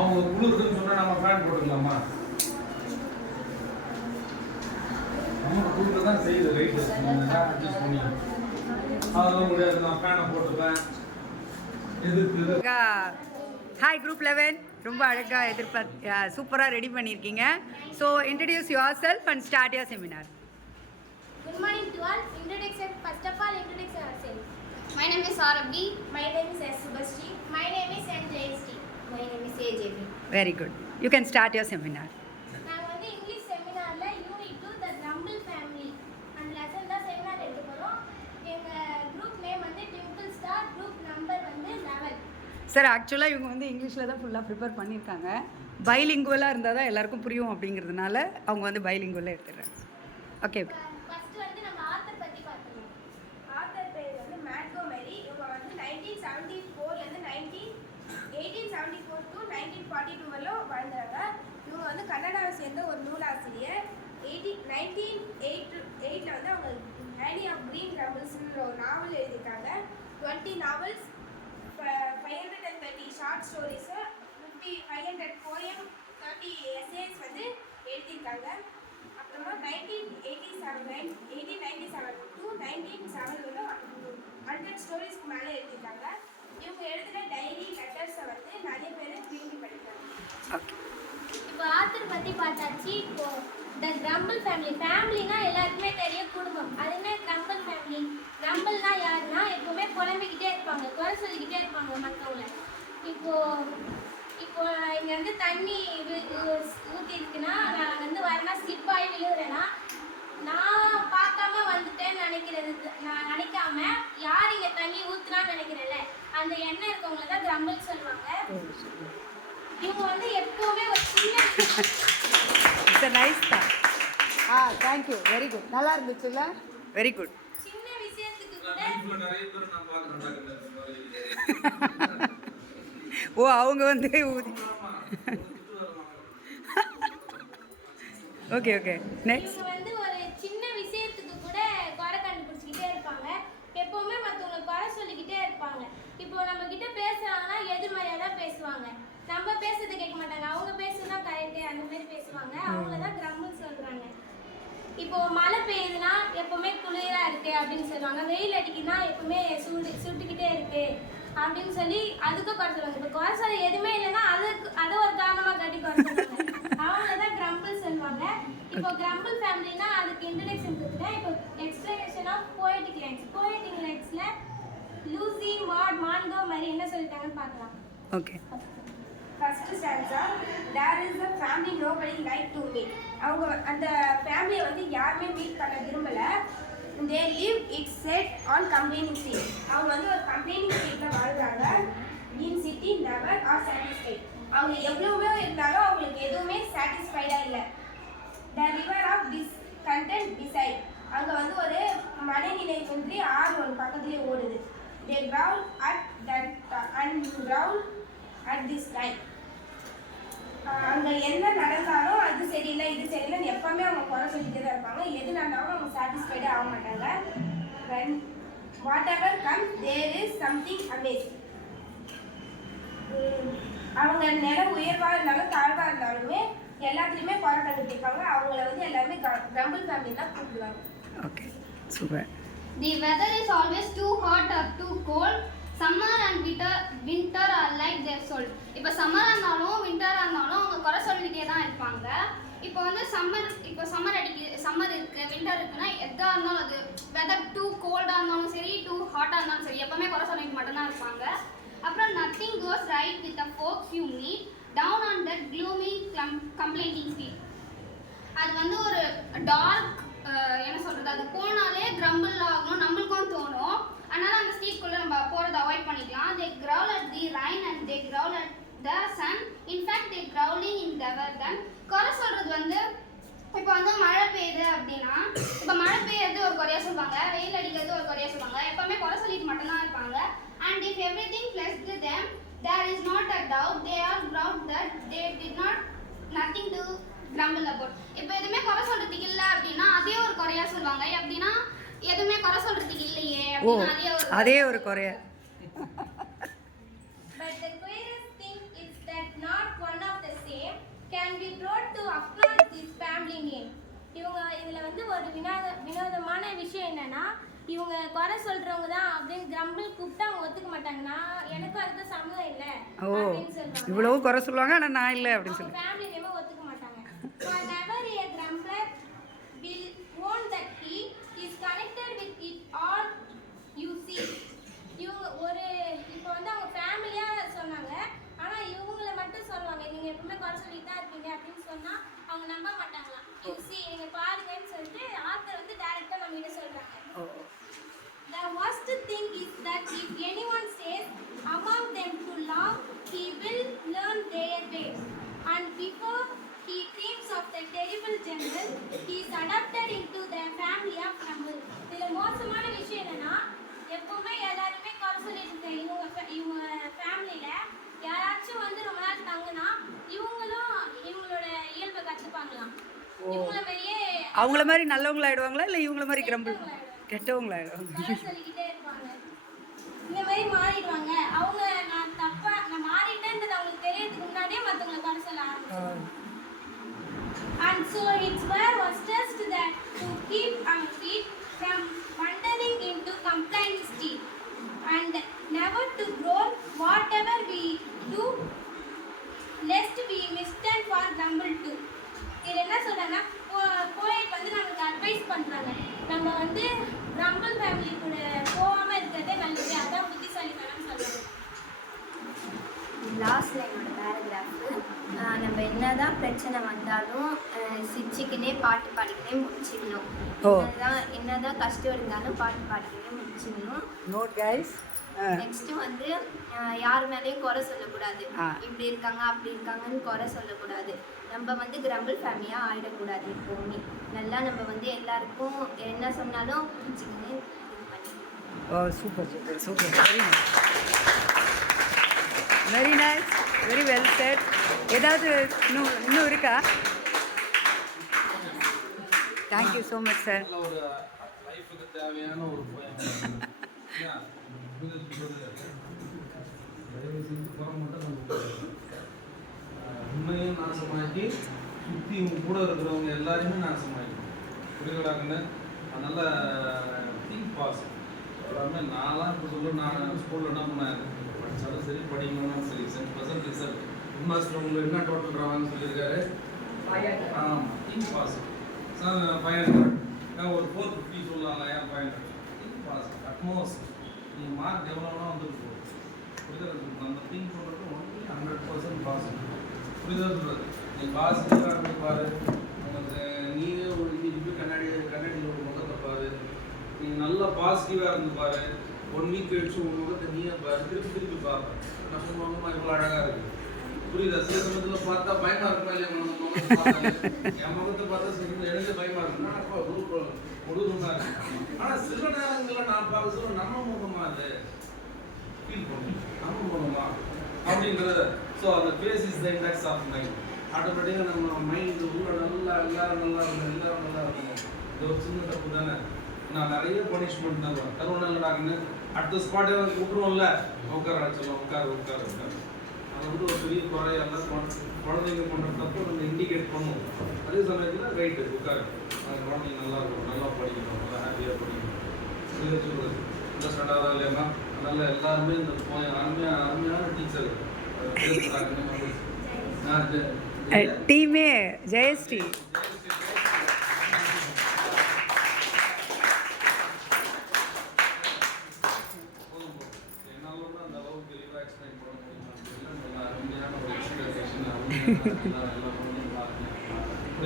அவங்க குளிருதுன்னு சொன்னா நம்ம ஃபேன் போட்டுக்கலாமா? நம்ம குளிர் தான் செய்யுது ரைட் அட்ஜஸ்ட் பண்ணி அதெல்லாம் முடியாது. நான் ஃபேனை போட்டுப்பேன். எதிர்த்து ஹாய் குரூப் 11 ரொம்ப அழகாக சூப்பராக ரெடி பண்ணியிருக்கீங்க. So introduce your self and start your seminar. Good morning to all. Introduction. First of all, introduction ourselves. My name is Sarabhi. My name is S. Subhashri. My name is N. Jayasri. My name is AJB. Very good. You can start your seminar. நாங்கள் வந்து English செமினாரில் unit 2 த rumble family அந்த lesson தான் seminar எடுக்க போகிறோம். எங்கள் group name வந்து Dimple star. Group number வந்து 11. Sir ஆக்சுவலாக இவங்க வந்து இங்கிலீஷில் தான் ஃபுல்லாக ப்ரிப்பேர் பண்ணியிருக்காங்க. பைலிங்குவலாக இருந்தால் தான் எல்லாருக்கும் புரியும் அப்படிங்கிறதுனால அவங்க வந்து பைலிங்குவலாக எடுத்துடுறாங்க. ஓகே. ஃபர்ஸ்ட் வந்து நம்ம ஆத்தர் பற்றி பார்த்துக்கணும். ஆத்தர் பேர் வந்து மேட்கோமெரி. இவங்க வந்து 1974லேருந்து 1874 டு 1942 வரலும் வாழ்ந்தாங்க. இவங்க வந்து கன்னடாவை சேர்ந்த ஒரு நூலாசிரியர். 1908 வந்து அவங்க ஆனி ஆஃப் கிரீன் ரம்பிள்ஸ்ன்ற ஒரு நாவல் எழுதியிருக்காங்க. 20 novels, 530 short stories, 500 poem, 30 essays வந்து எழுதியிருக்காங்க. அப்புறமா 1897 டு 1907 100 ஸ்டோரிஸ்க்கு மேலே எழுதியிருக்காங்க. இவங்க எழுதின டைரி லெட்டர்ஸை வந்து நிறைய பேர் விரும்பி படிக்கிறாங்க. இப்போ ஆத்தர் பற்றி பார்த்தாச்சு. இப்போ த கிரம்பிள் ஃபேமிலி. ஃபேமிலினா எல்லாருக்குமே தெரியும் குடும்பம். அது என்ன கிரம்பிள் ஃபேமிலி? கிரம்பிள்னா யாருன்னா எப்பவுமே புலம்பிக்கிட்டே இருப்பாங்க, குறை சொல்லிக்கிட்டே இருப்பாங்க மற்றவங்கள. இப்போ இங்கே வந்து தண்ணி ஊற்றி இருக்குன்னா நான் வந்து வரனா ஸ்லிப் ஆகி விழுகிறேன்னா நான் பார்க்காம வந்துட்டேன்னு நான் நினைக்காம யார் இங்கே தண்ணி ஊற்றுனான்னு நினைக்கிறேன்ல அந்த எண்ணம் இருக்கவங்கள தான் கிரம்பிள் சொல்லுவாங்க. இவங்க வந்து எப்பவுமே ஒரு சின்ன நைஸ் தான். தேங்க்யூ. Very good. நல்லா இருந்துச்சுல்ல? Very good. சின்ன விஷயத்துக்கு கூட நிறைய பேர் நான் பார்க்குறேன். ஓ அவங்க வந்து ஓகே ஓகே நெக்ஸ்ட். இவங்க வந்து ஒரு சின்ன விஷயத்துக்கு கூட குறை கண்டுபிடிச்சிக்கிட்டே இருப்பாங்க. எப்பவுமே மற்றவங்களை குறை சொல்லிக்கிட்டே இருப்பாங்க. இப்போ நம்ம கிட்ட பேசுறாங்கன்னா எதிர்மறையாக தான் பேசுவாங்க. நம்ம பேசுறதை கேட்க மாட்டாங்க. அவங்க பேசுனா கரெக்டு அந்த மாதிரி பேசுவாங்க. அவங்கள தான் கிரம்பிள் சொல்றாங்க. இப்போ மழை பெய்யுதுன்னா எப்பவுமே குளிரா இருக்கு அப்படின்னு சொல்லுவாங்க. வெயில் அடிக்குதுன்னா எப்பவுமே சுட்டுக்கிட்டே இருக்கு அப்படின்னு சொல்லி அதுக்கும் குறை சொல்லுவாங்க. இப்போ குறை சொல்ல எதுவுமே இல்லைன்னா அதை ஒரு காரணமாக காட்டி குறை சொல்லுவாங்க. அவங்க தான் கிரம்பிள் சொல்லுவாங்க. இப்போ கிரம்பிள் ஃபேமிலினா அதுக்கு இன்ட்ரடக்ஷன் கொடுத்துட்டேன். இப்போ explanation of poetic lines. Poetic லைன்ஸில் லூசி மான்கோ மாதிரி என்ன சொல்லிட்டாங்கன்னு பார்க்கலாம். Okay. First stanza, there is a family nobody like to meet. அவங்க அந்த ஃபேமிலியை வந்து யாருமே மீட் பண்ண விரும்பல. They live it set on complaining street. அவங்க வந்து ஒரு complaining streetல வாழ்றாங்க. In city never are satisfied. அவங்க எவ்வளவுமே இருந்தாலும் அவங்களுக்கு எதுவுமே சாட்டிஸ்ஃபைடா இல்லை. The river of discontent beside. அங்க வந்து ஒரு மனநிலையின்றி ஆறு ஒரு பக்கத்துலேயே ஓடுது. They growl at that and growl at this time. அங்கே என்ன நடந்தாலும் அது சரியில்லை இது சரியில்லைன்னு எப்பவுமே அவங்க குறை சொல்லிட்டே தான் இருப்பாங்க. எது நடந்தாலும் அவங்க சாட்டிஸ்ஃபைடே ஆக மாட்டாங்க. Whatever come there is something amazing. அவங்க நில உயர்வாக இருந்தாலும் தாழ்வாக இருந்தாலுமே எல்லாத்துலேயுமே குறை கண்டுபிடிப்பாங்க. அவங்கள வந்து எல்லாருமே கிரம்பிள் ஃபேமிலி தான் கூப்பிடுவாங்க. Okay super. The weather is always too hot or too cold. Summer and winter are like their soul. இப்போ சம்மராக இருந்தாலும் விண்டராக இருந்தாலும் அவங்க குறை சொல்லிக்கிட்டே தான் இருப்பாங்க. இப்போ வந்து சம்மர் இருக்குது விண்டர் இருக்குன்னா எதாக இருந்தாலும் அது வெதர் டூ கோல்டாக இருந்தாலும் சரி டூ ஹாட்டாக இருந்தாலும் சரி எப்போவுமே குறை சொல்லிட்டு மட்டும்தான் இருப்பாங்க. அப்புறம் nothing goes right with the folks you meet down on that gloomy complaining street. அது வந்து ஒரு டார்க் என்ன சொல்கிறது அது போனாலே கிரம்பிள் ஆகணும் நம்மளுக்கும் தோணும். அதனால் அந்த ஸ்ட்ரீட்குள்ளே நம்ம போகிறத அவாய்ட் பண்ணிக்கலாம். They growl at the rain and they growl at the sun. In fact they growling in the weather. குறை சொல்கிறது வந்து இப்போ வந்து மழை பெய்யுது அப்படின்னா இப்போ மழை பெய்யறது ஒரு குறையாக சொல்லுவாங்க, வெயில் அடிக்கிறது ஒரு குறையாக சொல்லுவாங்க. எப்போவுமே குறை சொல்லிட்டு மட்டும்தான் இருப்பாங்க. And if everything pleased them there is not a doubt they all growled that they did not nothing to grumble about. இப்போ எதுவுமே குறை சொல்கிறதுக்கு இல்லை அப்படின்னா அதே ஒரு குறையாக சொல்லுவாங்க. எப்படின்னா எதுவுமே குறை சொல்கிறதுக்கு இல்லையே அப்படின்னு அதே ஒரு குறைய. But the queerest thing is that not one இருக்கிறவங்க தான் அப்படின்னு கிரம்பிள் கூப்பிட்டு அவங்க ஒத்துக்க மாட்டாங்க. நான் எனக்கும் அதுக்கு சம்மதம் இல்லை ஓ அப்படின்னு சொல்லுவாங்க. இவ்வளவு குறை சொல்லுவாங்க ஆனால் நான் இல்லை அப்படின்னு சொல்லி. ஃபேமிலி நேமே ஒத்துக்க மாட்டாங்க. For never a grumbler will own that he is connected with it all you see. இவங்க ஒரு இப்போ வந்து அவங்க ஃபேமிலியா சொன்னாங்க, ஆனா இவங்கள மட்டும் சொல்லுவாங்க நீங்க எப்பவுமே குறை சொல்லிட்டு தான் இருப்பீங்க அப்படின்னு சொன்னா அவங்க நம்ப மாட்டாங்களாம். யூ சி நீங்க பாருங்கன்னு சொல்லிட்டு ஆத்தர் வந்து டைரக்டா நம்ம கிட்ட சொல்றாங்க. The worst thing is that if anyone says among them to love, he will learn their ways. And before he dreams of the terrible general, he is adopted into the family of Grumble. இதுல மோசமான விஷயம் என்னன்னா, எப்பவுமே எல்லாருமே குறை சொல்லிட்டு இருக்க இவங்க ஃபேமிலியில யாராச்சும் வந்து ரொம்ப நாள் தங்குனா இவங்களும் இவங்களோட இயல்பை கற்றுப்பாங்களாம். இவங்கள மாதிரியே அவங்கள மாதிரி நல்லவங்களாயிடுவாங்களா இல்லை இவங்கள மாதிரி கிரம்பிள் கெட்டவங்களாயிடுவாங்க? குறை சொல்லிக்கிட்டே இருப்பாங்க. இந்த மாதிரி மாறிடுவாங்க. அவங்க நான் மாறிட்டேன்றது அவங்களுக்கு தெரியறதுக்கு முன்னாடியே மற்றவங்களை குறை சொல்ல ஆரம்பிச்சாங்க. And so it's where was just that to keep our feet from wandering into complaint state and never to grow whatever we do lest we mistake for grumble too. இதில் என்ன சொல்றாங்கன்னா போயிட் வந்து நம்மளுக்கு அட்வைஸ் பண்றாங்க, நம்ம வந்து கிரம்பிள் ஃபேமிலி கூட போகாம இருக்கிறதே நல்லது, அதான் புத்திசாலித்தனம் சொல்றாங்க. லாஸ்ட் லைனோட பேராகிராஃபு நம்ம என்னதான் பிரச்சனை வந்தாலும் சிரிச்சுக்கினே பாட்டு பாடிக்கினே முடிச்சிடணும். என்னதான் கஷ்டம் இருந்தாலும் பாட்டு பாடிக்கினே முடிச்சிடணும். Note guys. நெக்ஸ்ட்டு வந்து யார் மேலேயும் குறை சொல்லக்கூடாது. இப்படி இருக்காங்க அப்படி இருக்காங்கன்னு குறை சொல்லக்கூடாது. நம்ம வந்து கிரம்பிள் ஃபேமிலியாக ஆகிடக்கூடாது. எப்போவுமே நல்லா நம்ம வந்து எல்லாருக்கும் என்ன சொன்னாலும் புரிஞ்சுக்கினே இது பண்ணிக்கணும். Oh super super super, very nice, very well said. ஏதாவது இன்னும் இருக்கா? Thank you so much sir. ஒரு லைஃபுக்கு தேவையான ஒரு உண்மையும் நாசமாக்கி சுற்றி கூட இருக்கிறவங்க எல்லாருமே நாசமாக்கி புரியுறாங்கன்னு நல்ல திங்க் பாஸ் எல்லாமே. நான்லாம் இப்போ சொல்ல நான் ஸ்கூலில் என்ன பண்ணேன், படித்தாலும் சரி படிக்கணும்னாலும் சரி 7% ரிசல்ட் மாஸ்டர் உங்களுக்கு என்ன டோட்டல் ராவான்னு சொல்லியிருக்காரு. ஆமாம், திங்க் பாஸ் 500 நான் ஒரு 450 சொல்லலாம். ஏன் 500 திங்க் பாஸ் அட்மோஸ்ட் நீங்கள் மார்க் எவ்வளோனா வந்துருக்கு புரிதல். நம்ம திங்க் பண்ணுறது ஒன்லி 100% பாஸ் புரிதல் சொல்கிறது. நீ பாசிட்டிவாக பாரு, உங்களுக்கு நீயே ஒரு இது கண்ணாடியில் ஒரு முகத்தை பாரு, நீங்கள் நல்லா பாசிட்டிவாக இருந்து பாரு. 1 வீக் கழிச்சு உங்கள் முகத்தை நீயே பாரு, திருப்பி பார்ப்பேன். நம்ம முகமாக இவ்வளோ அழகாக இருக்குது புரியுதா? சில சமயத்தில் பார்த்தா பயமாக இருக்குமா இல்லையா? முகத்தை பார்த்தா என் முகத்தை பார்த்தா சில எழுந்து பயமாக இருக்குன்னா அப்போ கொடுக்கணும்னா இருக்கு. ஆனால் சில நேரங்களில் நான் பார்க்க சொல்ல நம்ம முகமாக அது ஃபீல் பண்ணும், நம்ம முகமா அப்படின்றது. ஸோ அந்த face is the index of mind. ஆட்டோமேட்டிக்காக நம்ம மைண்டு உள்ள நல்லா எல்லாரும் நல்லா இருக்கணும், எல்லாரும் நல்லா இருக்கணும். இது ஒரு சின்ன தப்பு தானே. நான் நிறைய பனிஷ்மெண்ட் தான் தருவோம் இல்லடாங்கன்னு அடுத்த ஸ்பாட்டே வந்து விட்டுருவோம்ல, உட்கார சொல்லுவோம், உட்காரு. அது வந்து ஒரு பெரிய குறையெல்லாம் குழந்தைங்க பண்ணுற தப்பு நம்ம இண்டிகேட் பண்ணுவோம். அதே சமயத்தில் ரைட்டு உட்காரு, அந்த குழந்தைங்க நல்லா இருக்கும், நல்லா படிக்கணும், நல்லா ஹாப்பியாக படிக்கணும். இதை சொல்கிறது இன்ட்ரெஸ்டாக தான் இல்லைன்னா அதனால் எல்லாருமே இந்த அருமையான டீச்சர் டீமே ஜெயஸ்ரீ.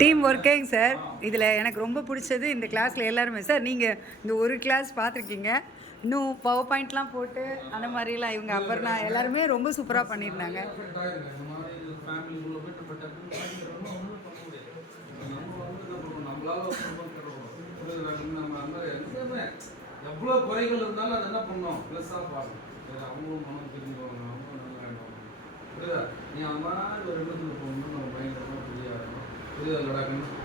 Team working sir. இதில் எனக்கு ரொம்ப பிடிச்சது இந்த கிளாஸில் எல்லாருமே சார், நீங்கள் இந்த ஒரு கிளாஸ் பார்த்துருக்கீங்க, இன்னும் பவர் பாயிண்ட்லாம் போட்டு அந்த மாதிரிலாம் இவங்க அபர்ணா எல்லாருமே ரொம்ப சூப்பராக பண்ணியிருந்தாங்க. எவ்வளோ குறைகள் இருந்தாலும் அது என்ன பண்ணோம், ப்ளஸ்ஸாக பார்க்கணும். அவங்களும் மனம் தெரிஞ்சுவாங்க, அவங்களும் நல்லா ஆகிடுவாங்க. புரியுதா? நீ அந்த மாதிரி ஒரு இடத்துல போகணும்னு நம்ம பயங்கரமாக புரியாதணும். புரியுதா லடாக்குன்னு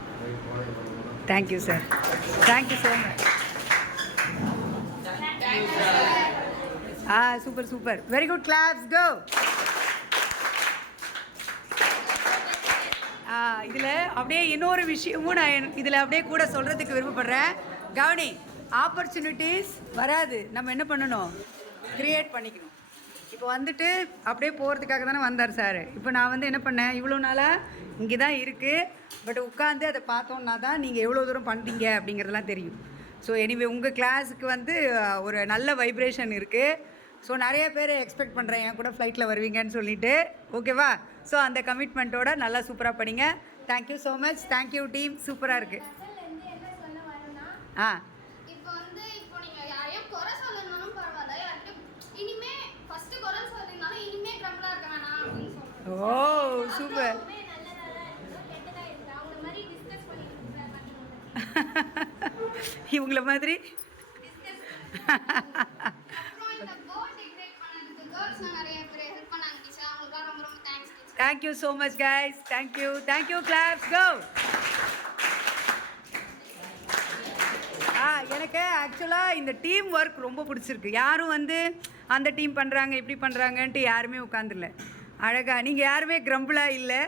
thank you sir, thank you so much. Super super, very good, claps go. இதில் அப்படியே இன்னொரு விஷயமும் நான் இதில் அப்படியே கூட சொல்கிறதுக்கு விருப்பப்படுறேன். கவனி, ஆப்பர்ச்சுனிட்டிஸ் வராது, நம்ம என்ன பண்ணணும், க்ரியேட் பண்ணிக்கணும். இப்போ வந்துட்டு அப்படியே போகிறதுக்காக தானே வந்தார் சார். இப்போ நான் வந்து என்ன பண்ணேன், இவ்வளோ நாளாக இங்கே தான் இருக்குது, பட் உட்காந்து அதை பார்த்தோன்னா தான் நீங்கள் எவ்வளோ தூரம் பண்ணுறீங்க அப்படிங்கிறதெல்லாம் தெரியும். ஸோ எனிவே உங்கள் கிளாஸுக்கு வந்து ஒரு நல்ல வைப்ரேஷன் இருக்குது. ஸோ நிறைய பேர் எக்ஸ்பெக்ட் பண்ணுறேன் என் கூட ஃப்ளைட்டில் வருவீங்கன்னு சொல்லிட்டு. ஓகேவா? ஸோ அந்த கமிட்மெண்ட்டோட நல்லா சூப்பராக படிங்க. Thank you so much. Thank you team, சூப்பராக இருக்குது. இருந்து என்ன சொல்ல வரேன்னா ஆ இப்போ நீங்க யாரையும் குறை சொல்லணும்னாலும் பரவாயில்ல, யார்கிட்ட இனிமே ஃபர்ஸ்ட் குறை சொல்லிருந்தாலும் இனிமே கிரம்பிளா இருக்க வேணாம் அப்படின்னு சொல்றேன். ஓ சூப்பர். எல்லாமே நல்லதா தான் இருக்கும், கெட்டதா இருக்கு. அவங்க மாதிரி டிஸ்கஸ் பண்ணிட்டு கற்றுக்கணும். இவங்கள மாதிரி அப்புறம் இந்த போர்ட் டெக்கரேட் பண்ணதுக்கு கேர்ள்ஸ் நிறைய பேர் ஹெல்ப் பண்ணாங்க டீச்சர். அவங்களுக்குலாம் ரொம்ப ரொம்ப thanks teacher. Thank you so much guys. Thank you thank you. Claps go. எனக்கு ஆக்சுவலாக இந்த டீம் ஒர்க் ரொம்ப பிடிச்சிருக்கு. யாரும் வந்து அந்த டீம் பண்ணுறாங்க இப்படி பண்ணுறாங்கன்ட்டு யாருமே உட்காந்துடல. அழகாக நீங்கள் யாருமே கிரம்பிளாக இல்லை.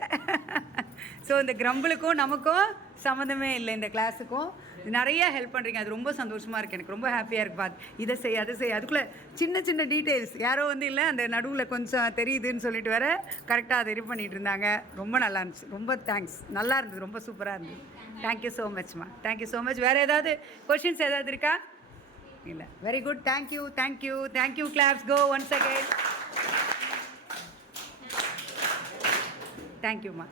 ஸோ இந்த கிரம்பிளுக்கும் நமக்கும் சம்மந்தமே இல்லை, இந்த கிளாஸுக்கும். நிறைய ஹெல்ப் பண்ணுறீங்க, அது ரொம்ப சந்தோஷமாக இருக்குது. எனக்கு ரொம்ப ஹாப்பியாக இருக்குது பார்த்து. இதை செய் அதை செய், அதுக்குள்ளே சின்ன சின்ன டீட்டெயில்ஸ் யாரோ வந்து இல்லை அந்த நடுவில் கொஞ்சம் தெரியுதுன்னு சொல்லிட்டு வேற கரெக்டாக அதை இது பண்ணிகிட்டு இருந்தாங்க. ரொம்ப நல்லா இருந்துச்சு. ரொம்ப தேங்க்ஸ். நல்லா இருந்தது, ரொம்ப சூப்பராக இருந்தது. தேங்க்யூ ஸோ மச்மா. Thank you so much. வேறு ஏதாவது கொஷின்ஸ் ஏதாவது இருக்கா? இல்லை. Very good. Thank you thank you thank you. Claps go once again. தேங்க்யூம்மா.